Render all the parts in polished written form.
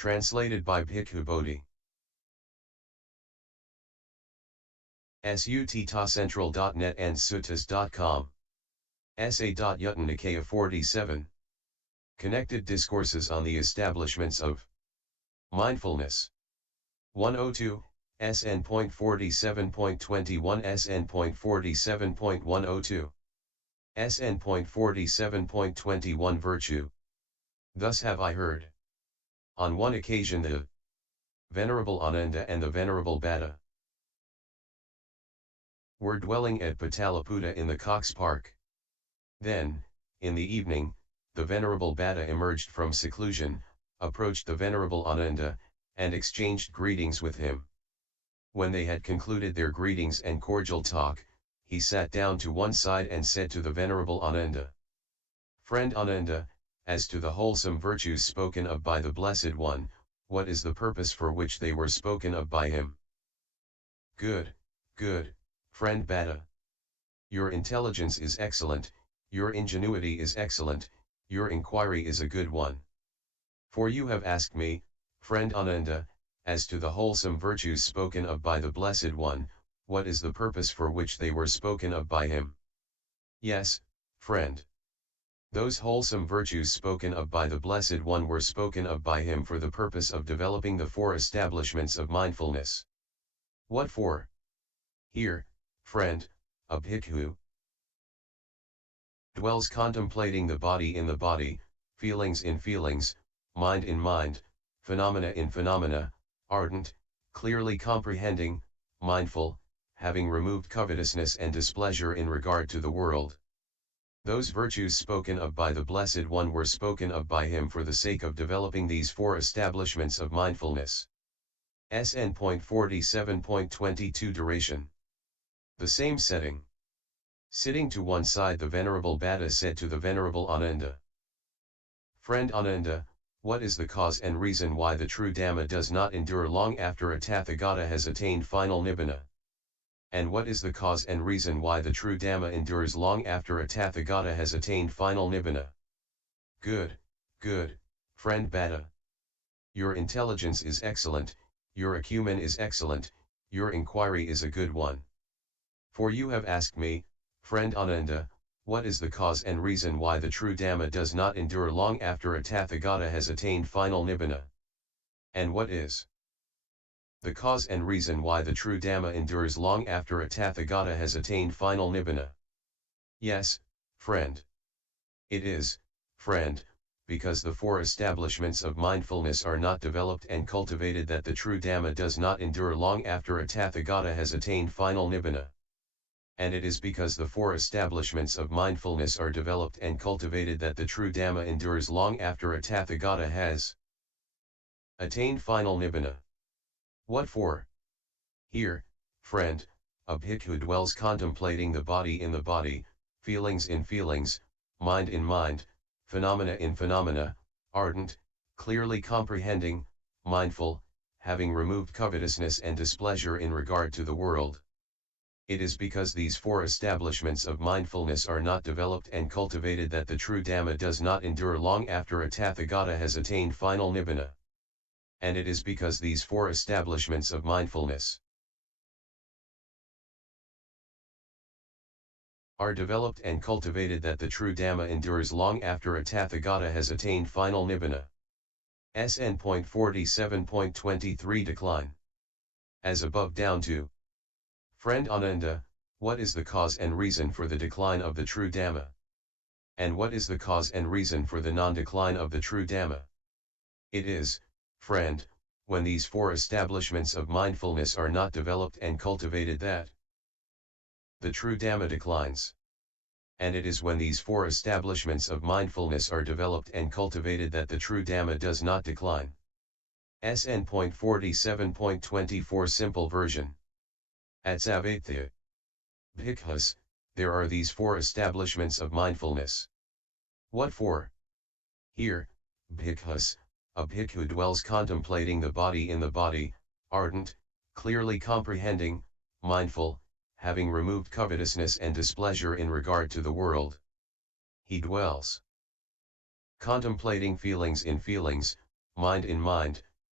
Translated by Bhikkhu Bodhi. Sutta.central.net and suttas.com. Samyutta Nikaya 47. Connected Discourses on the Establishments of Mindfulness. 102, SN.47.21 SN.47.102. SN.47.21 Virtue. Thus have I heard. On one occasion the Venerable Ananda and the Venerable Bhadda were dwelling at Pataliputta in the Cox Park. Then, in the evening, the Venerable Bhadda emerged from seclusion, approached the Venerable Ananda, and exchanged greetings with him. When they had concluded their greetings and cordial talk, he sat down to one side and said to the Venerable Ananda, "Friend Ananda, as to the wholesome virtues spoken of by the Blessed One, what is the purpose for which they were spoken of by him?" "Good, good, friend Bhadda. Your intelligence is excellent, your ingenuity is excellent, your inquiry is a good one. For you have asked me, friend Ananda, as to the wholesome virtues spoken of by the Blessed One, what is the purpose for which they were spoken of by him?" "Yes, friend. Those wholesome virtues spoken of by the Blessed One were spoken of by him for the purpose of developing the four establishments of mindfulness." "What for?" "Here, friend, a bhikkhu dwells contemplating the body in the body, feelings in feelings, mind in mind, phenomena in phenomena, ardent, clearly comprehending, mindful, having removed covetousness and displeasure in regard to the world. Those virtues spoken of by the Blessed One were spoken of by him for the sake of developing these four establishments of mindfulness." SN.47.22 Duration. The same setting. Sitting to one side, the Venerable Bhadda said to the Venerable Ananda, "Friend Ananda, what is the cause and reason why the true Dhamma does not endure long after a Tathagata has attained final Nibbana? And what is the cause and reason why the true Dhamma endures long after a Tathagata has attained final Nibbana?" "Good, good, friend Bhadda. Your intelligence is excellent, your acumen is excellent, your inquiry is a good one. For you have asked me, friend Ananda, what is the cause and reason why the true Dhamma does not endure long after a Tathagata has attained final Nibbana? And what is the cause and reason why the true Dhamma endures long after a Tathagata has attained final Nibbana?" "Yes, friend. It is, friend, because the four establishments of mindfulness are not developed and cultivated that the true Dhamma does not endure long after a Tathagata has attained final Nibbana. And it is because the four establishments of mindfulness are developed and cultivated that the true Dhamma endures long after a Tathagata has attained final Nibbana. What for?" Here, friend, a bhikkhu dwells contemplating the body in the body, feelings in feelings, mind in mind, phenomena in phenomena, ardent, clearly comprehending, mindful, having removed covetousness and displeasure in regard to the world. It is because these four establishments of mindfulness are not developed and cultivated that the true Dhamma does not endure long after a Tathagata has attained final Nibbana. And it is because these four establishments of mindfulness are developed and cultivated that the true Dhamma endures long after a Tathagata has attained final Nibbana. SN.47.23 Decline. As above down to. Friend Ananda, what is the cause and reason for the decline of the true Dhamma? And what is the cause and reason for the non-decline of the true Dhamma? It is, friend, when these four establishments of mindfulness are not developed and cultivated that the true Dhamma declines. And it is when these four establishments of mindfulness are developed and cultivated that the true Dhamma does not decline. SN.47.24 Simple Version. At Savatthya Bhikkhus, there are these four establishments of mindfulness. What for? Here, Bhikkhus, a bhikkhu dwells contemplating the body in the body, ardent, clearly comprehending, mindful, having removed covetousness and displeasure in regard to the world. He dwells contemplating feelings in feelings, mind in mind,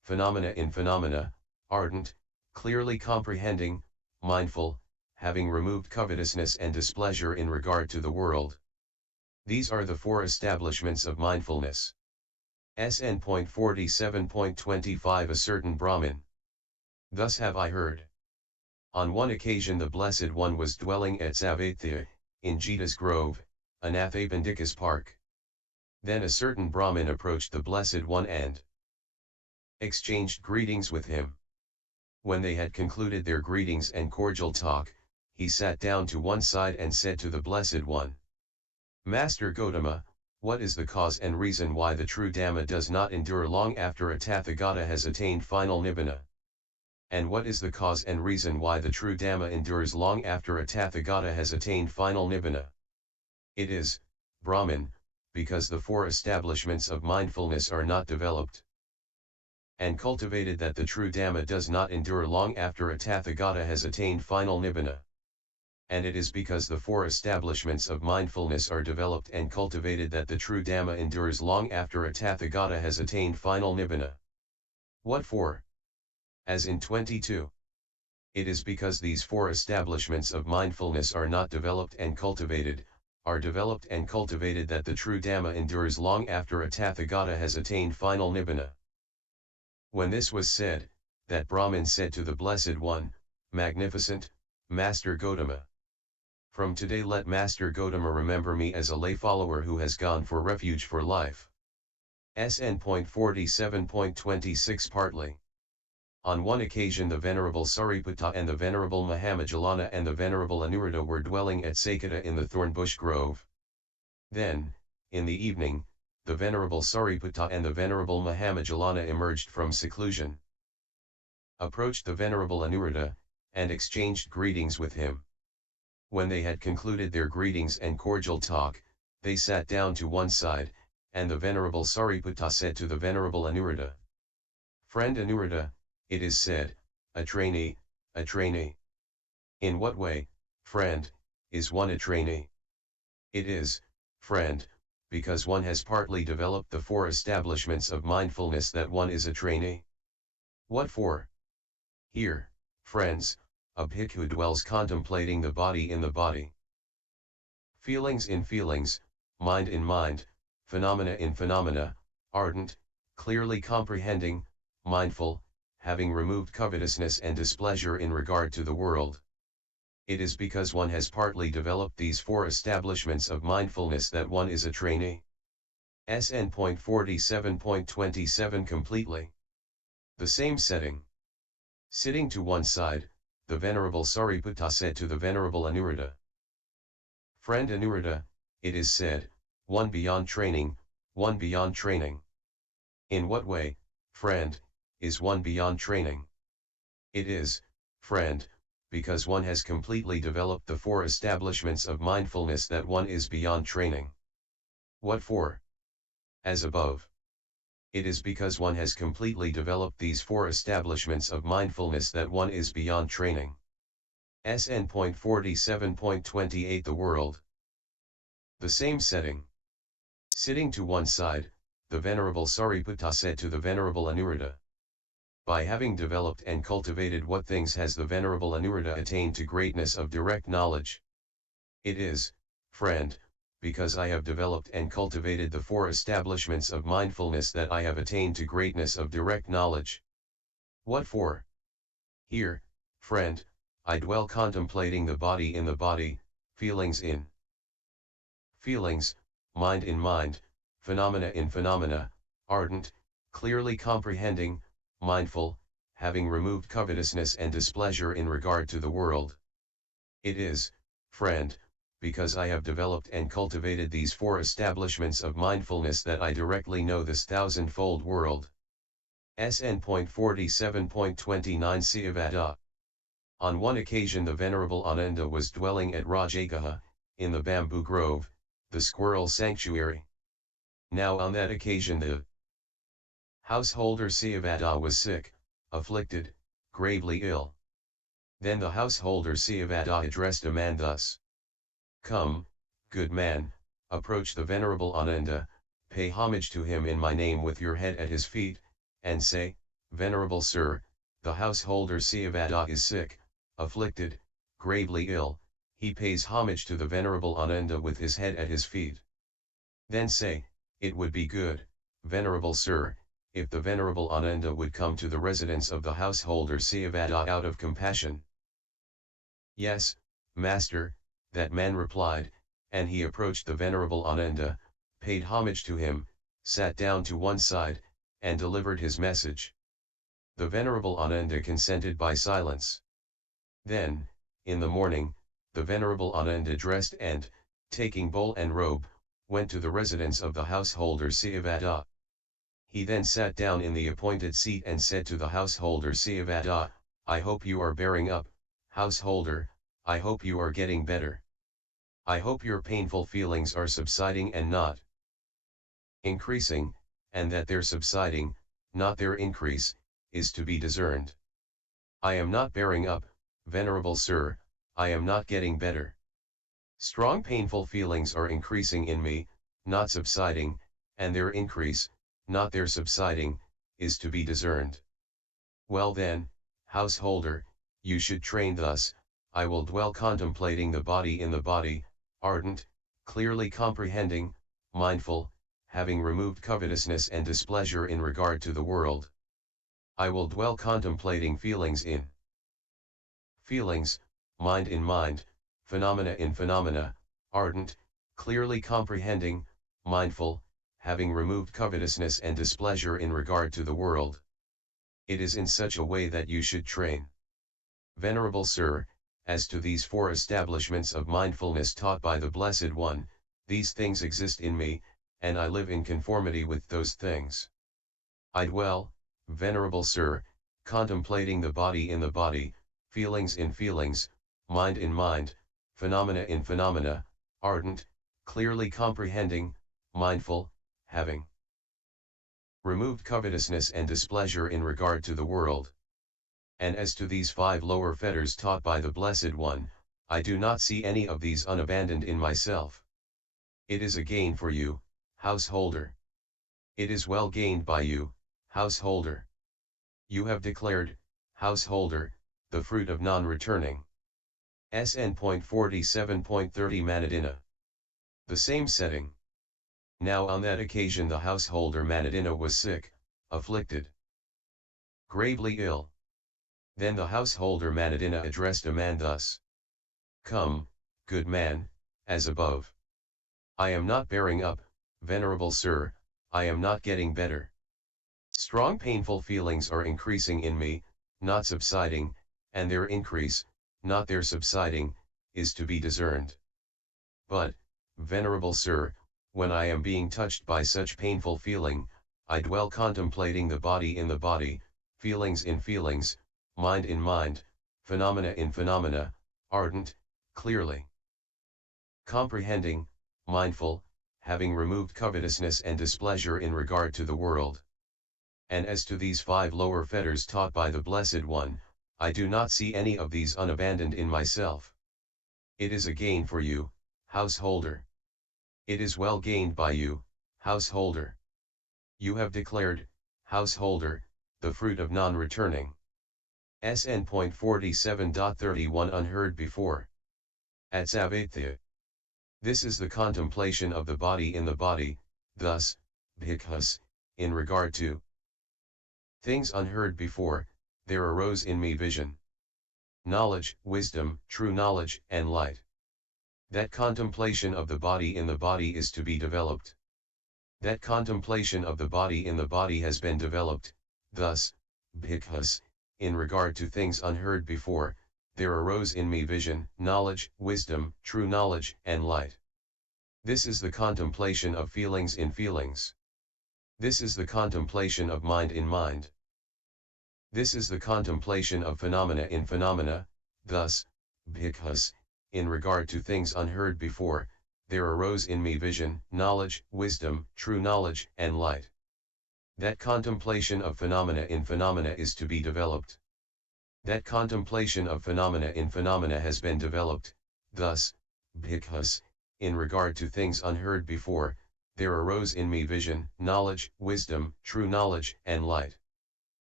phenomena in phenomena, ardent, clearly comprehending, mindful, having removed covetousness and displeasure in regard to the world. These are the four establishments of mindfulness. SN.47.25 A certain Brahmin. Thus have I heard. On one occasion the Blessed One was dwelling at Savatya, in Jita's Grove, Anathapindika's park. Then a certain Brahmin approached the Blessed One and exchanged greetings with him. When they had concluded their greetings and cordial talk, he sat down to one side and said to the Blessed One, Master Gotama, what is the cause and reason why the true Dhamma does not endure long after a Tathagata has attained final Nibbana? And what is the cause and reason why the true Dhamma endures long after a Tathagata has attained final Nibbana? It is, Brahman, because the four establishments of mindfulness are not developed and cultivated that the true Dhamma does not endure long after a Tathagata has attained final Nibbana. And it is because the four establishments of mindfulness are developed and cultivated that the true Dhamma endures long after a Tathagata has attained final Nibbana. What for? As in 22. It is because these four establishments of mindfulness are not developed and cultivated, are developed and cultivated that the true Dhamma endures long after a Tathagata has attained final Nibbana. When this was said, that Brahmin said to the Blessed One, Magnificent, Master Gotama. From today let Master Gotama remember me as a lay follower who has gone for refuge for life. SN.47.26 Partly. On one occasion the Venerable Sariputta and the Venerable Mahamajjhalana and the Venerable Anuruddha were dwelling at Sakata in the thornbush grove. Then, in the evening, the Venerable Sariputta and the Venerable Mahamajjhalana emerged from seclusion, approached the Venerable Anuruddha, and exchanged greetings with him. When they had concluded their greetings and cordial talk, they sat down to one side, and the Venerable Sariputta said to the Venerable Anuruddha, Friend Anuruddha, it is said, a trainee. In what way, friend, is one a trainee? It is, friend, because one has partly developed the four establishments of mindfulness that one is a trainee. What for? Here, friends, a bhikkhu dwells contemplating the body in the body, feelings in feelings, mind in mind, phenomena in phenomena, ardent, clearly comprehending, mindful, having removed covetousness and displeasure in regard to the world. It is because one has partly developed these four establishments of mindfulness that one is a trainee. SN.47.27 Completely. The same setting. Sitting to one side, the Venerable Sariputta said to the Venerable Anuruddha, Friend Anuruddha, it is said, one beyond training, one beyond training. In what way, friend, is one beyond training? It is, friend, because one has completely developed the four establishments of mindfulness that one is beyond training. What for? As above. It is because one has completely developed these four establishments of mindfulness that one is beyond training. SN.47.28 The world. The same setting. Sitting to one side, the Venerable Sariputta said to the Venerable Anuruddha, By having developed and cultivated what things has the Venerable Anuruddha attained to greatness of direct knowledge? It is, friend, because I have developed and cultivated the four establishments of mindfulness that I have attained to greatness of direct knowledge. What for? Here, friend, I dwell contemplating the body in the body, feelings in feelings, mind in mind, phenomena in phenomena, ardent, clearly comprehending, mindful, having removed covetousness and displeasure in regard to the world. It is, friend, because I have developed and cultivated these four establishments of mindfulness that I directly know this thousandfold world. SN.47.29 Saṃyutta. On one occasion the Venerable Ananda was dwelling at Rajagaha, in the bamboo grove, the squirrel sanctuary. Now on that occasion the householder Saṃyutta was sick, afflicted, gravely ill. Then the householder Saṃyutta addressed a man thus. Come, good man, approach the Venerable Ananda, pay homage to him in my name with your head at his feet, and say, Venerable Sir, the householder Saṃyutta is sick, afflicted, gravely ill. He pays homage to the Venerable Ananda with his head at his feet. Then say, it would be good, Venerable Sir, if the Venerable Ananda would come to the residence of the householder Saṃyutta out of compassion. Yes, Master, that man replied, and he approached the Venerable Ananda, paid homage to him, sat down to one side, and delivered his message. The Venerable Ananda consented by silence. Then, in the morning, the Venerable Ananda dressed and, taking bowl and robe, went to the residence of the householder Saṃyutta. He then sat down in the appointed seat and said to the householder Saṃyutta, I hope you are bearing up, householder, I hope you are getting better. I hope your painful feelings are subsiding and not increasing, and that their subsiding, not their increase, is to be discerned. I am not bearing up, Venerable Sir, I am not getting better. Strong painful feelings are increasing in me, not subsiding, and their increase, not their subsiding, is to be discerned. Well then, householder, you should train thus, I will dwell contemplating the body in the body, ardent, clearly comprehending, mindful, having removed covetousness and displeasure in regard to the world. I will dwell contemplating feelings in feelings, mind in mind, phenomena in phenomena, ardent, clearly comprehending, mindful, having removed covetousness and displeasure in regard to the world. It is in such a way that you should train. Venerable Sir, as to these four establishments of mindfulness taught by the Blessed One, these things exist in me, and I live in conformity with those things. I dwell, Venerable Sir, contemplating the body in the body, feelings in feelings, mind in mind, phenomena in phenomena, ardent, clearly comprehending, mindful, having removed covetousness and displeasure in regard to the world. And as to these five lower fetters taught by the Blessed One, I do not see any of these unabandoned in myself. It is a gain for you, householder. It is well gained by you, householder. You have declared, householder, the fruit of non-returning. SN.47.30 Manadina. The same setting. Now on that occasion the householder Manadina was sick, afflicted, gravely ill. Then the householder Manadina addressed a man thus. Come, good man, as above. I am not bearing up, Venerable Sir, I am not getting better. Strong painful feelings are increasing in me, not subsiding, and their increase, not their subsiding, is to be discerned. But, Venerable Sir, when I am being touched by such painful feeling, I dwell contemplating the body in the body, feelings in feelings, mind in mind, phenomena in phenomena, ardent, clearly comprehending, mindful, having removed covetousness and displeasure in regard to the world. And as to these five lower fetters taught by the Blessed One, I do not see any of these unabandoned in myself. It is a gain for you, householder. It is well gained by you, householder. You have declared, householder, the fruit of non-returning. SN.47.21 Unheard before. At Saṃyutta. This is the contemplation of the body in the body, thus, bhikkhus, in regard to things unheard before, there arose in me vision, knowledge, wisdom, true knowledge, and light. That contemplation of the body in the body is to be developed. That contemplation of the body in the body has been developed, thus, bhikkhus, in regard to things unheard before, there arose in me vision, knowledge, wisdom, true knowledge, and light. This is the contemplation of feelings in feelings. This is the contemplation of mind in mind. This is the contemplation of phenomena in phenomena, thus, bhikkhus, in regard to things unheard before, there arose in me vision, knowledge, wisdom, true knowledge, and light. That contemplation of phenomena in phenomena is to be developed. That contemplation of phenomena in phenomena has been developed, thus, bhikkhus, in regard to things unheard before, there arose in me vision, knowledge, wisdom, true knowledge, and light.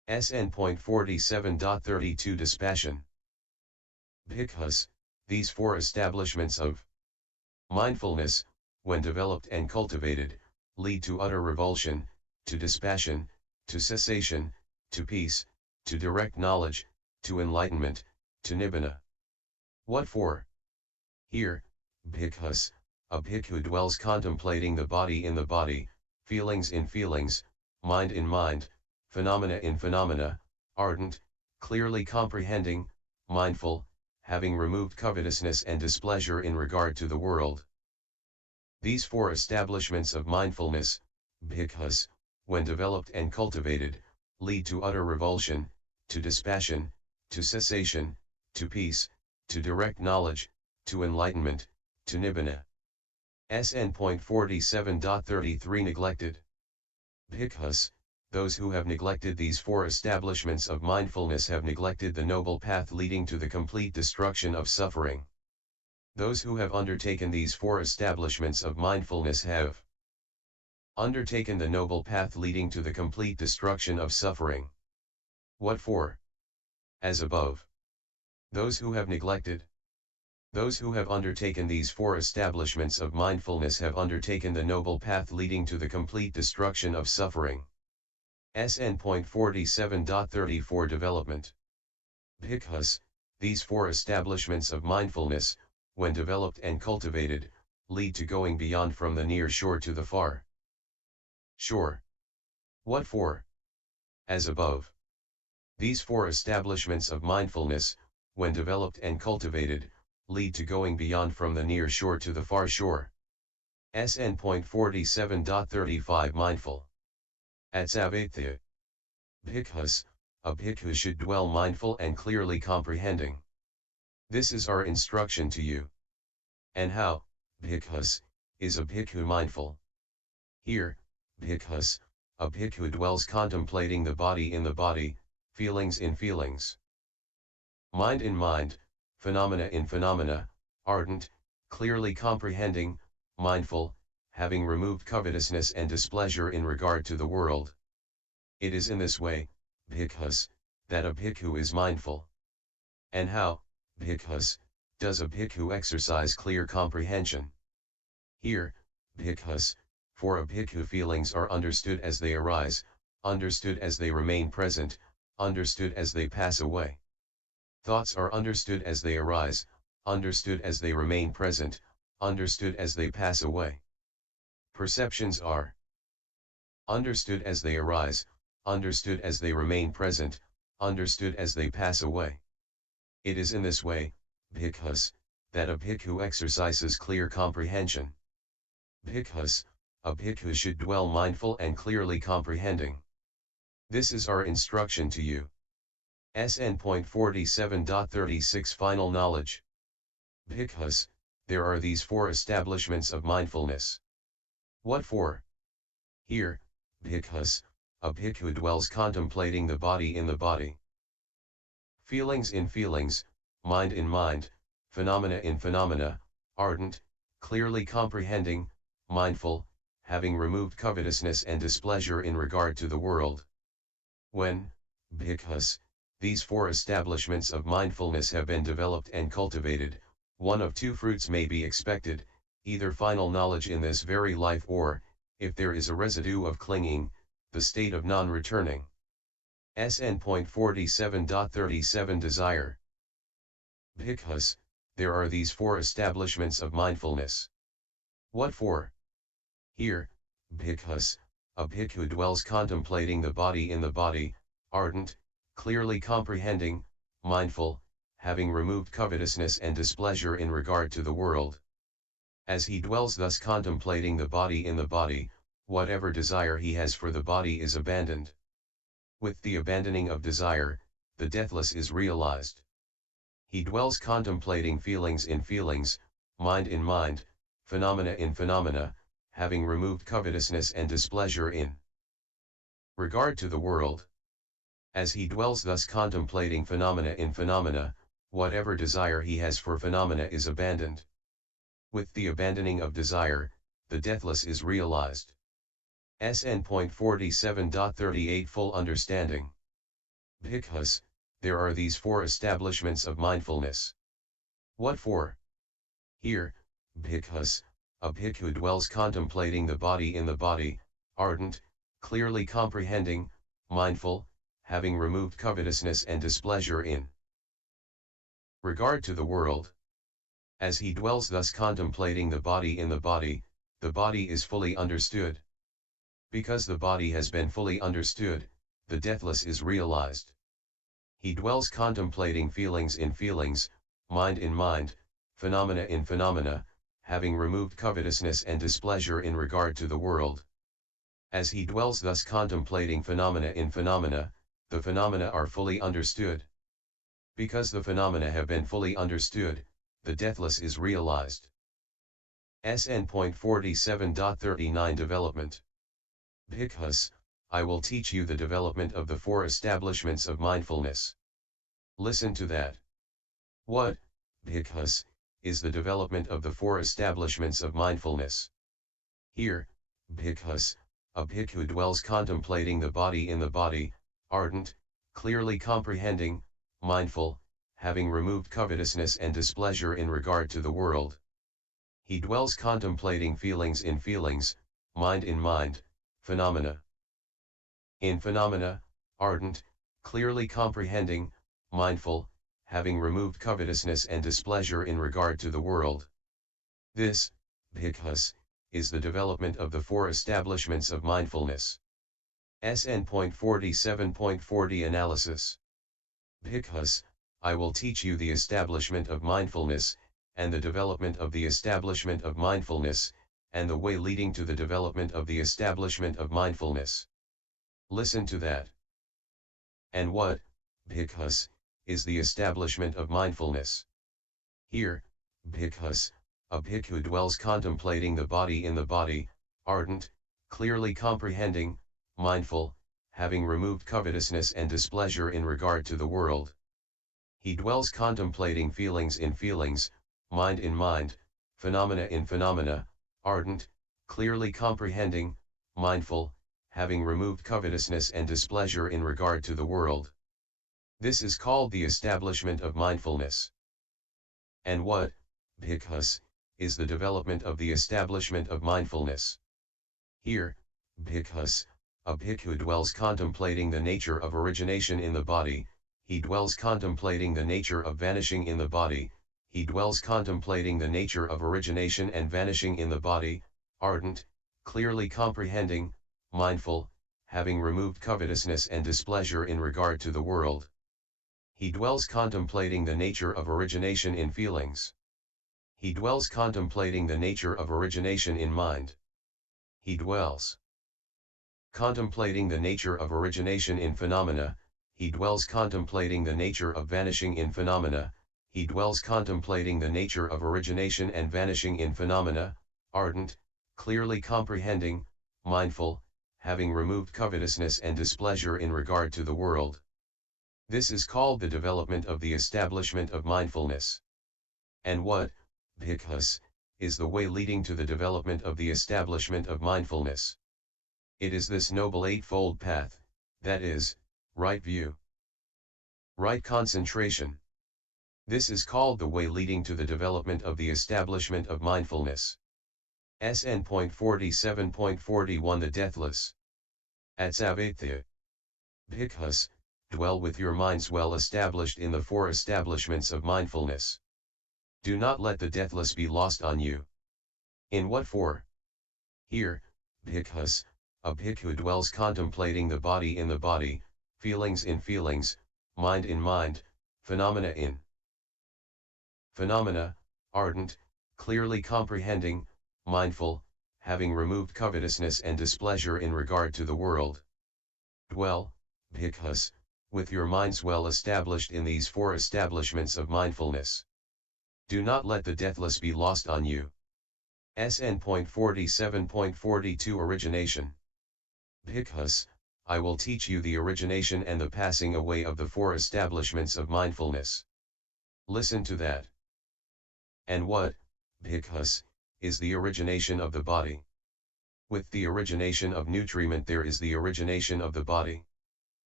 SN.47.32 Dispassion. Bhikkhus, these four establishments of mindfulness, when developed and cultivated, lead to utter revulsion, to dispassion, to cessation, to peace, to direct knowledge, to enlightenment, to nibbana. What for? Here, bhikkhus, a bhikkhu dwells contemplating the body in the body, feelings in feelings, mind in mind, phenomena in phenomena, ardent, clearly comprehending, mindful, having removed covetousness and displeasure in regard to the world. These four establishments of mindfulness, bhikkhus, when developed and cultivated, lead to utter revulsion, to dispassion, to cessation, to peace, to direct knowledge, to enlightenment, to nibbana. SN.47.33 Neglected. Bhikkhus, those who have neglected these four establishments of mindfulness have neglected the noble path leading to the complete destruction of suffering. Those who have undertaken these four establishments of mindfulness have undertaken the noble path leading to the complete destruction of suffering. What for? As above. Those who have neglected. Those who have undertaken these four establishments of mindfulness have undertaken the noble path leading to the complete destruction of suffering. SN.47.34 Development. Bhikkhus, these four establishments of mindfulness, when developed and cultivated, lead to going beyond from the near shore to the far shore. What for? As above. These four establishments of mindfulness, when developed and cultivated, lead to going beyond from the near shore to the far shore. SN.47.35 Mindful. At Saṃyutta. Bhikkhus, a bhikkhu should dwell mindful and clearly comprehending. This is our instruction to you. And how, bhikkhus, is a bhikkhu mindful? Here, bhikkhus, a bhikkhu dwells contemplating the body in the body, feelings in feelings, mind in mind, phenomena in phenomena, ardent, clearly comprehending, mindful, having removed covetousness and displeasure in regard to the world. It is in this way, bhikkhus, that a bhikkhu is mindful. And how, bhikkhus, does a bhikkhu exercise clear comprehension? Here, bhikkhus, for a bhikkhu feelings are understood as they arise, understood as they remain present, understood as they pass away. Thoughts are understood as they arise, understood as they remain present, understood as they pass away. Perceptions are understood as they arise, understood as they remain present, understood as they pass away. It is in this way, bhikkhus, that a bhikkhu exercises clear comprehension. Bhikkhus, a bhikkhu should dwell mindful and clearly comprehending. This is our instruction to you. SN.47.36 Final Knowledge. Bhikkhus, there are these four establishments of mindfulness. What for? Here, bhikkhus, a bhikkhu dwells contemplating the body in the body, feelings in feelings, mind in mind, phenomena in phenomena, ardent, clearly comprehending, mindful, having removed covetousness and displeasure in regard to the world. When, bhikkhus, these four establishments of mindfulness have been developed and cultivated, one of two fruits may be expected, either final knowledge in this very life or, if there is a residue of clinging, the state of non-returning. SN.47.37 Desire. Bhikkhus, there are these four establishments of mindfulness. What for? Here, bhikkhus, a bhikkhu dwells contemplating the body in the body, ardent, clearly comprehending, mindful, having removed covetousness and displeasure in regard to the world. As he dwells thus contemplating the body in the body, whatever desire he has for the body is abandoned. With the abandoning of desire, the deathless is realized. He dwells contemplating feelings in feelings, mind in mind, phenomena in phenomena, having removed covetousness and displeasure in regard to the world. As he dwells thus contemplating phenomena in phenomena, whatever desire he has for phenomena is abandoned. With the abandoning of desire, the deathless is realized. SN.47.38 Full Understanding. Bhikkhus, there are these four establishments of mindfulness. What for? Here, Bhikkhus, a bhikkhu dwells contemplating the body in the body, ardent, clearly comprehending, mindful, having removed covetousness and displeasure in regard to the world. As he dwells thus contemplating the body in the body is fully understood. Because the body has been fully understood, the deathless is realized. He dwells contemplating feelings in feelings, mind in mind, phenomena in phenomena, having removed covetousness and displeasure in regard to the world. As he dwells thus contemplating phenomena in phenomena, the phenomena are fully understood. Because the phenomena have been fully understood, the deathless is realized. SN.47.21 Development. Bhikkhus, I will teach you the development of the four establishments of mindfulness. Listen to that. What, Bhikkhus, is the development of the four establishments of mindfulness? Here, Bhikkhus, a bhikkhu dwells contemplating the body in the body, ardent, clearly comprehending, mindful, having removed covetousness and displeasure in regard to the world. He dwells contemplating feelings in feelings, mind in mind, phenomena in phenomena, ardent, clearly comprehending, mindful, having removed covetousness and displeasure in regard to the world. This, Bhikkhus, is the development of the four establishments of mindfulness. SN.47.40 Analysis. Bhikkhus, I will teach you the establishment of mindfulness, and the development of the establishment of mindfulness, and the way leading to the development of the establishment of mindfulness. Listen to that. And what, Bhikkhus, is the establishment of mindfulness? Here, Bhikkhus, a bhikkhu dwells contemplating the body in the body, ardent, clearly comprehending, mindful, having removed covetousness and displeasure in regard to the world. He dwells contemplating feelings in feelings, mind in mind, phenomena in phenomena, ardent, clearly comprehending, mindful, having removed covetousness and displeasure in regard to the world. This is called the establishment of mindfulness. And what, Bhikkhus, is the development of the establishment of mindfulness? Here, Bhikkhus, a bhikkhu dwells contemplating the nature of origination in the body, he dwells contemplating the nature of vanishing in the body, he dwells contemplating the nature of origination and vanishing in the body, ardent, clearly comprehending, mindful, having removed covetousness and displeasure in regard to the world. He dwells contemplating the nature of origination in feelings. He dwells contemplating the nature of origination in mind. He dwells contemplating the nature of origination in phenomena, he dwells contemplating the nature of vanishing in phenomena, he dwells contemplating the nature of origination and vanishing in phenomena, ardent, clearly comprehending, mindful, having removed covetousness and displeasure in regard to the world. This is called the development of the establishment of mindfulness. And what, Bhikkhus, is the way leading to the development of the establishment of mindfulness? It is this noble eightfold path, that is, right view, right concentration. This is called the way leading to the development of the establishment of mindfulness. SN.47.41 The Deathless. At Saṃyutta. Bhikkhus, dwell with your minds well established in the four establishments of mindfulness. Do not let the deathless be lost on you. In what for? Here, Bhikkhus, a bhikkhu dwells contemplating the body in the body, feelings in feelings, mind in mind, phenomena in phenomena, ardent, clearly comprehending, mindful, having removed covetousness and displeasure in regard to the world. Dwell, Bhikkhus, with your minds well established in these four establishments of mindfulness. Do not let the deathless be lost on you. SN.47.42 Origination. Bhikkhus, I will teach you the origination and the passing away of the four establishments of mindfulness. Listen to that. And what, Bhikkhus, is the origination of the body? With the origination of nutriment there is the origination of the body.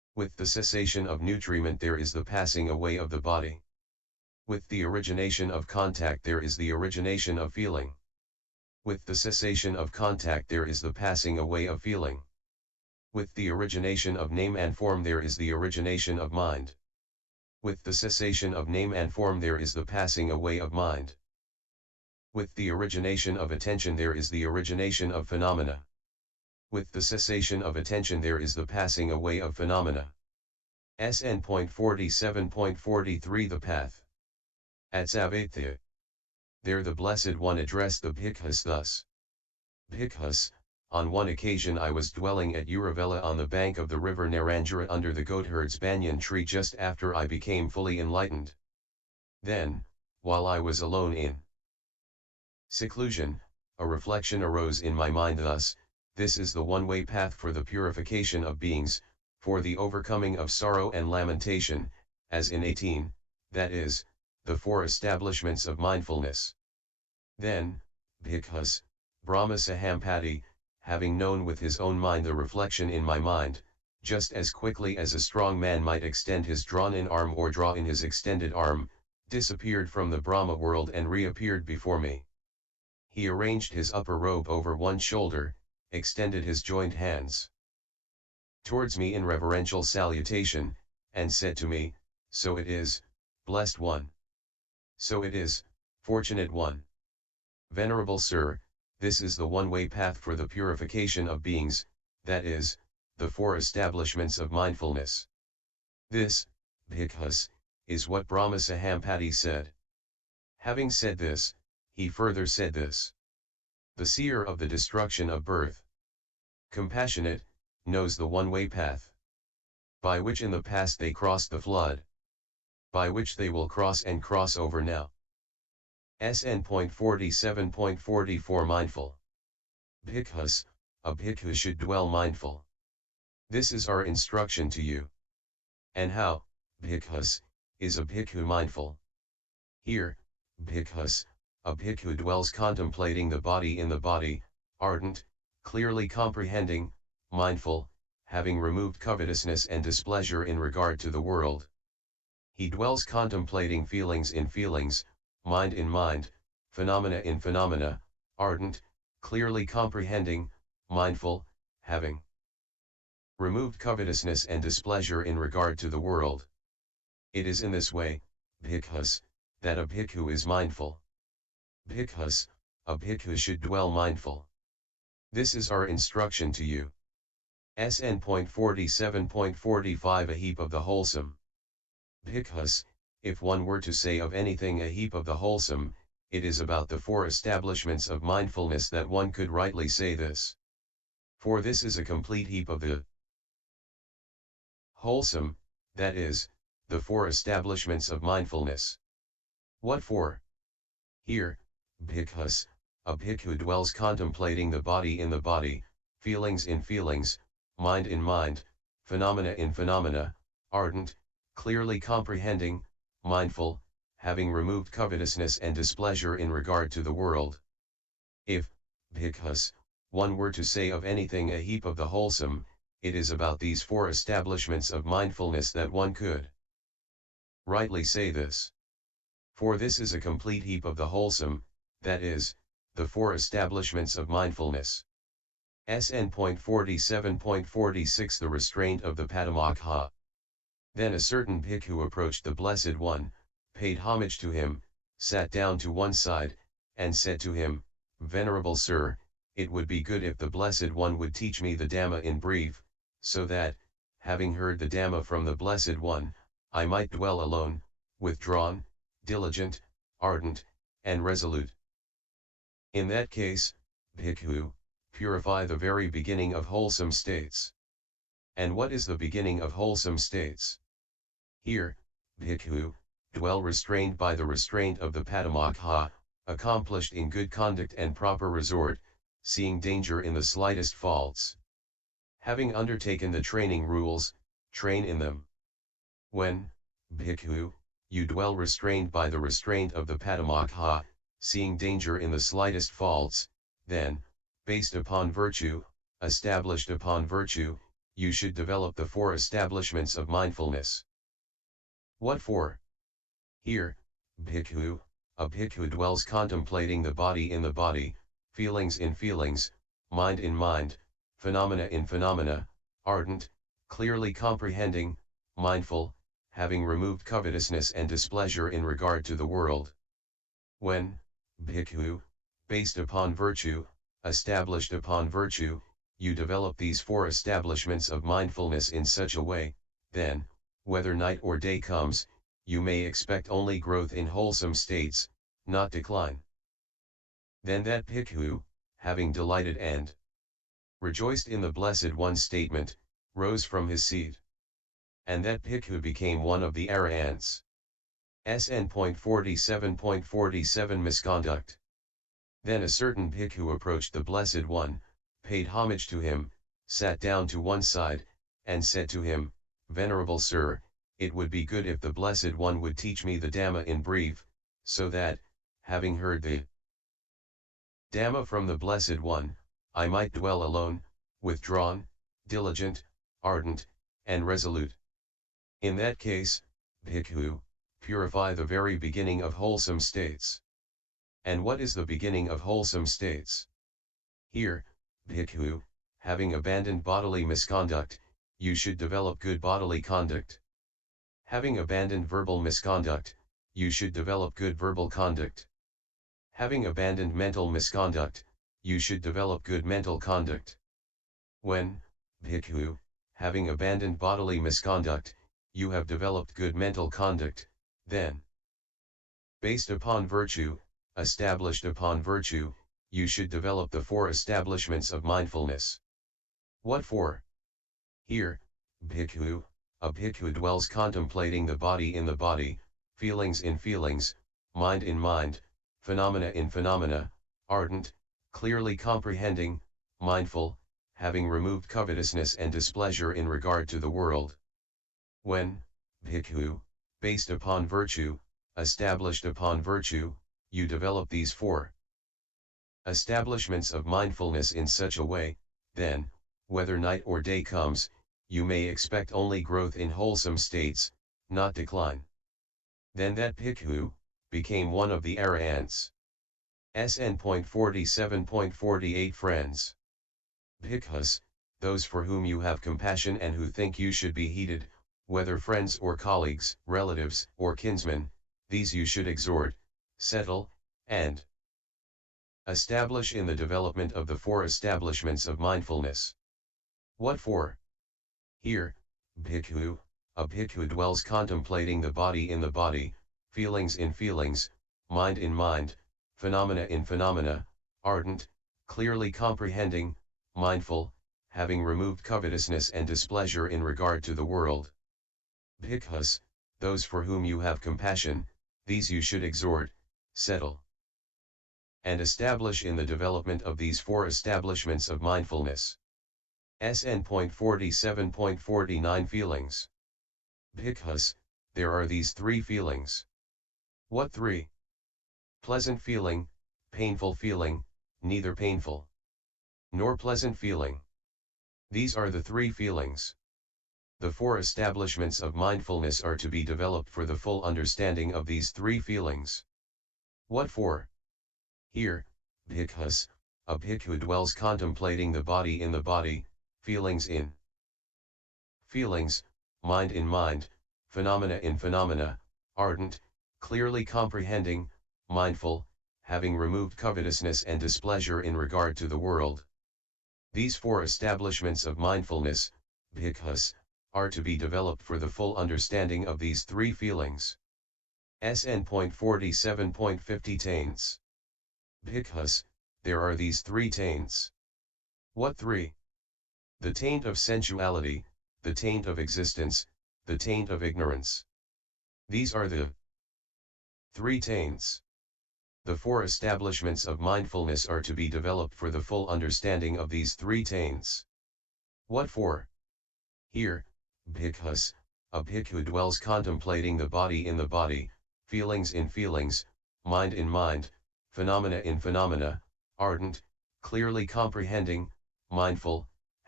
With the cessation of nutriment there is the passing away of the body. With the origination of contact there is the origination of feeling. With the cessation of contact there is the passing away of feeling. With the origination of name and form there is the origination of mind. With the cessation of name and form there is the passing away of mind. With the origination of attention there is the origination of phenomena. With the cessation of attention there is the passing away of phenomena. SN.47.43 The Path. At Savatthi. There the Blessed One addressed the bhikkhus thus. Bhikkhus, on one occasion I was dwelling at Uruvela on the bank of the river Naranjara under the goatherd's banyan tree just after I became fully enlightened. Then, while I was alone in seclusion, a reflection arose in my mind thus: this is the one-way path for the purification of beings, for the overcoming of sorrow and lamentation, as in 18, that is, the 4 establishments of mindfulness. Then, bhikkhus, Brahma Sahampati, having known with his own mind the reflection in my mind, just as quickly as a strong man might extend his drawn-in arm or draw in his extended arm, disappeared from the Brahma world and reappeared before me. He arranged his upper robe over one shoulder, extended his joined hands towards me in reverential salutation, and said to me, "So it is, blessed one. So it is, fortunate one. Venerable Sir, this is the one-way path for the purification of beings, that is, the 4 establishments of mindfulness." This, bhikkhus, is what Brahma Sahampati said. Having said this, he further said this: the seer of the destruction of birth, compassionate, knows the one-way path, by which in the past they crossed the flood, by which they will cross and cross over now. SN.47.44 Mindful. Bhikkhus, a bhikkhu should dwell mindful. This is our instruction to you. And how, bhikkhus, is a bhikkhu mindful? Here, bhikkhus, a bhikkhu dwells contemplating the body in the body, ardent, clearly comprehending, mindful, having removed covetousness and displeasure in regard to the world. He dwells contemplating feelings in feelings, mind in mind, phenomena in phenomena, ardent, clearly comprehending, mindful, having removed covetousness and displeasure in regard to the world. It is in this way, bhikkhus, that a bhikkhu is mindful. Bhikkhus, a bhikkhu should dwell mindful. This is our instruction to you. SN.47.45 A heap of the wholesome. Bhikkhus, if one were to say of anything a heap of the wholesome, it is about the 4 establishments of mindfulness that one could rightly say this. For this is a complete heap of the wholesome, that is, the 4 establishments of mindfulness. What for? Here, bhikkhus, a bhikkhu dwells contemplating the body in the body, feelings in feelings, mind in mind, phenomena in phenomena, ardent, clearly comprehending, mindful, having removed covetousness and displeasure in regard to the world. If, bhikkhus, one were to say of anything a heap of the wholesome, it is about these 4 establishments of mindfulness that one could rightly say this. For this is a complete heap of the wholesome, that is, the 4 establishments of mindfulness. SN.47.46 The restraint of the Patamokha. Then a certain bhikkhu approached the Blessed One, paid homage to him, sat down to one side, and said to him, "Venerable Sir, it would be good if the Blessed One would teach me the Dhamma in brief, so that, having heard the Dhamma from the Blessed One, I might dwell alone, withdrawn, diligent, ardent, and resolute. In that case, bhikkhu, purify the very beginning of wholesome states." And what is the beginning of wholesome states? Here, bhikkhu, dwell restrained by the restraint of the Patamokha, accomplished in good conduct and proper resort, seeing danger in the slightest faults. Having undertaken the training rules, train in them. When, bhikkhu, you dwell restrained by the restraint of the Patamokha, seeing danger in the slightest faults, then, based upon virtue, established upon virtue, you should develop the 4 establishments of mindfulness. What for? Here, bhikkhu, a bhikkhu dwells contemplating the body in the body, feelings in feelings, mind in mind, phenomena in phenomena, ardent, clearly comprehending, mindful, having removed covetousness and displeasure in regard to the world. When, bhikkhu, based upon virtue, established upon virtue, you develop these 4 establishments of mindfulness in such a way, then, whether night or day comes, you may expect only growth in wholesome states, not decline. Then that bhikkhu, having delighted and rejoiced in the Blessed One's statement, rose from his seat. And that bhikkhu became one of the arahants. SN.47.47 Misconduct. Then a certain bhikkhu approached the Blessed One, paid homage to him, sat down to one side, and said to him, Venerable Sir, it would be good if the Blessed One would teach me the Dhamma in brief, so that, having heard the Dhamma from the Blessed One, I might dwell alone, withdrawn, diligent, ardent, and resolute. In that case, bhikkhu, purify the very beginning of wholesome states. And what is the beginning of wholesome states? Here, bhikkhu, having abandoned bodily misconduct, you should develop good bodily conduct. Having abandoned verbal misconduct, you should develop good verbal conduct. Having abandoned mental misconduct, you should develop good mental conduct. When, bhikkhu, having abandoned bodily misconduct, you have developed good mental conduct, then, based upon virtue, established upon virtue, you should develop the 4 establishments of mindfulness. What for? Here, bhikkhu, a bhikkhu dwells contemplating the body in the body, feelings in feelings, mind in mind, phenomena in phenomena, ardent, clearly comprehending, mindful, having removed covetousness and displeasure in regard to the world. When, bhikkhu, based upon virtue, established upon virtue, you develop these 4 establishments of mindfulness in such a way, then, whether night or day comes, you may expect only growth in wholesome states, not decline. Then that bhikkhu became one of the arahants. SN.47.48 Friends. Bhikkhus, those for whom you have compassion and who think you should be heeded, whether friends or colleagues, relatives or kinsmen, these you should exhort, settle, and establish in the development of the 4 establishments of mindfulness. What for? Here, bhikkhu, a bhikkhu dwells contemplating the body in the body, feelings in feelings, mind in mind, phenomena in phenomena, ardent, clearly comprehending, mindful, having removed covetousness and displeasure in regard to the world. Bhikkhus, those for whom you have compassion, these you should exhort, settle, and establish in the development of these 4 establishments of mindfulness. SN.47.49 Feelings. Bhikkhus, there are these 3 feelings. What 3? Pleasant feeling, painful feeling, neither painful nor pleasant feeling. These are the 3 feelings. The 4 establishments of mindfulness are to be developed for the full understanding of these 3 feelings. What for? Here, bhikkhus, a bhikkhu dwells contemplating the body in the body, feelings in feelings, mind in mind, phenomena in phenomena, ardent, clearly comprehending, mindful, having removed covetousness and displeasure in regard to the world. These 4 establishments of mindfulness, bhikkhus, are to be developed for the full understanding of these 3 feelings. SN.47.50 Taints. Bhikkhus, there are these 3 taints. What 3? The taint of sensuality, the taint of existence, the taint of ignorance. These are the 3 taints. The 4 establishments of mindfulness are to be developed for the full understanding of these 3 taints. What for? Here, bhikkhus, a bhikkhu dwells contemplating the body in the body, feelings in feelings, mind in mind, phenomena in phenomena, ardent, clearly comprehending, mindful,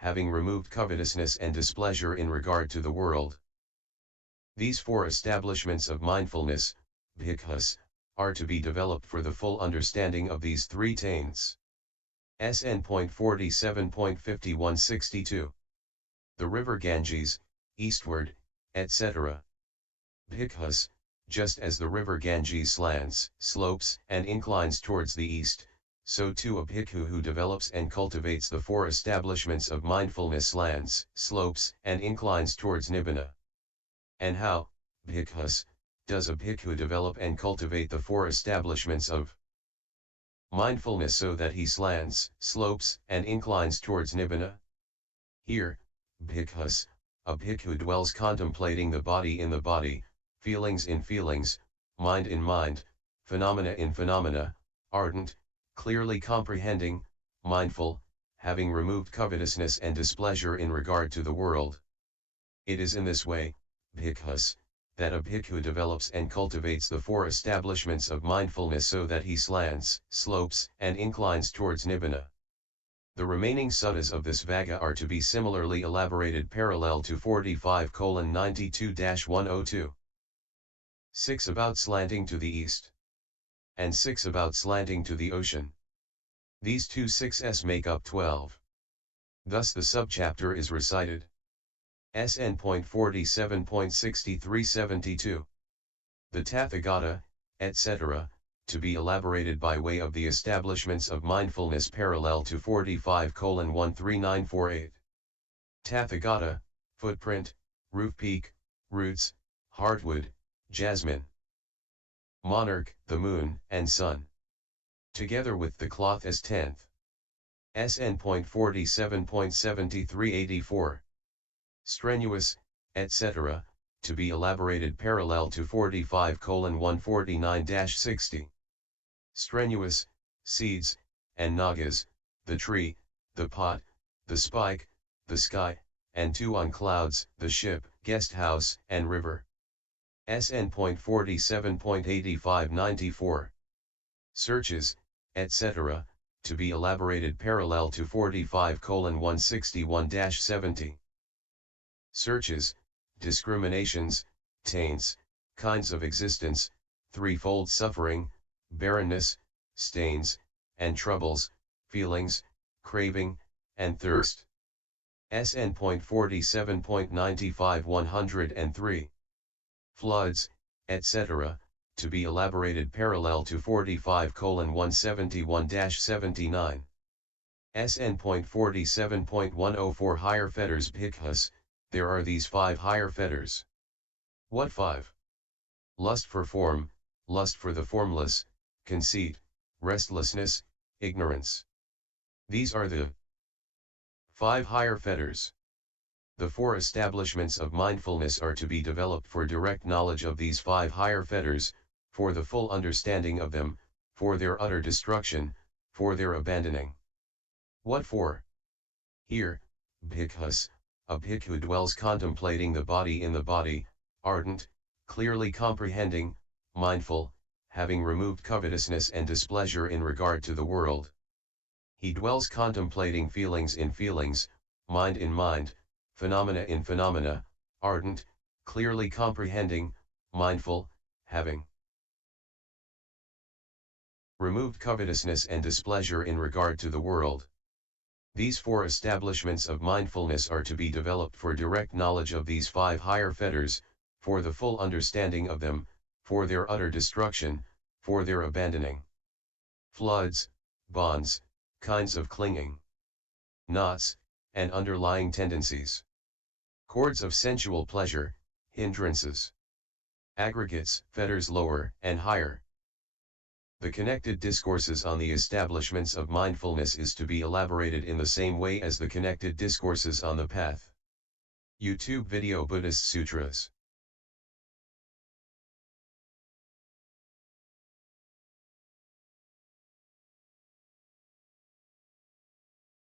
having removed covetousness and displeasure in regard to the world. These four establishments of mindfulness, bhikkhus, are to be developed for the full understanding of these three taints. SN.47.21 62. The river Ganges, eastward, etc. Bhikkhus, just as the river Ganges slants, slopes, and inclines towards the east, so too a bhikkhu who develops and cultivates the four establishments of mindfulness slants, slopes, and inclines towards nibbana. And how, bhikkhus, does a bhikkhu develop and cultivate the four establishments of mindfulness so that he slants, slopes, and inclines towards nibbana? Here, bhikkhus, a bhikkhu dwells contemplating the body in the body, feelings in feelings, mind in mind, phenomena in phenomena, ardent, clearly comprehending, mindful, having removed covetousness and displeasure in regard to the world. It is in this way, bhikkhus, that a bhikkhu develops and cultivates the four establishments of mindfulness so that he slants, slopes, and inclines towards nibbana. The remaining suttas of this vagga are to be similarly elaborated parallel to 45:92-102. 6 about slanting to the east, and 6 about slanting to the ocean. These two 6s make up 12. Thus the subchapter is recited. SN.47.63-72. The Tathagata, etc., to be elaborated by way of the establishments of mindfulness parallel to 45:13948. Tathagata, footprint, roof peak, roots, heartwood, jasmine. Monarch, the moon and sun. Together with the cloth as 10th. SN.47.73-84. Strenuous, etc., to be elaborated parallel to 45:149-60. Strenuous, seeds, and nagas, the tree, the pot, the spike, the sky, and 2 on clouds, the ship, guest house, and river. SN.47.85-94. Searches, etc., to be elaborated parallel to 45:161-70. Searches, discriminations, taints, kinds of existence, threefold suffering, barrenness, stains, and troubles, feelings, craving, and thirst. SN.47.95-103. Floods, etc., to be elaborated parallel to 45:171-79. SN.47.104 Higher fetters bhikkhus. There are these 5 higher fetters. What 5? Lust for form, lust for the formless, conceit, restlessness, ignorance. These are the 5 higher fetters. The 4 establishments of mindfulness are to be developed for direct knowledge of these 5 higher fetters, for the full understanding of them, for their utter destruction, for their abandoning. What for? Here, bhikkhus, a bhikkhu dwells contemplating the body in the body, ardent, clearly comprehending, mindful, having removed covetousness and displeasure in regard to the world. He dwells contemplating feelings in feelings, mind in mind, phenomena in phenomena, ardent, clearly comprehending, mindful, having removed covetousness and displeasure in regard to the world. These 4 establishments of mindfulness are to be developed for direct knowledge of these 5 higher fetters, for the full understanding of them, for their utter destruction, for their abandoning. Floods, bonds, kinds of clinging, knots, and underlying tendencies. Cords of sensual pleasure, hindrances. Aggregates, fetters lower and higher. The connected discourses on the establishments of mindfulness is to be elaborated in the same way as the connected discourses on the path. YouTube video Buddhist Sutras.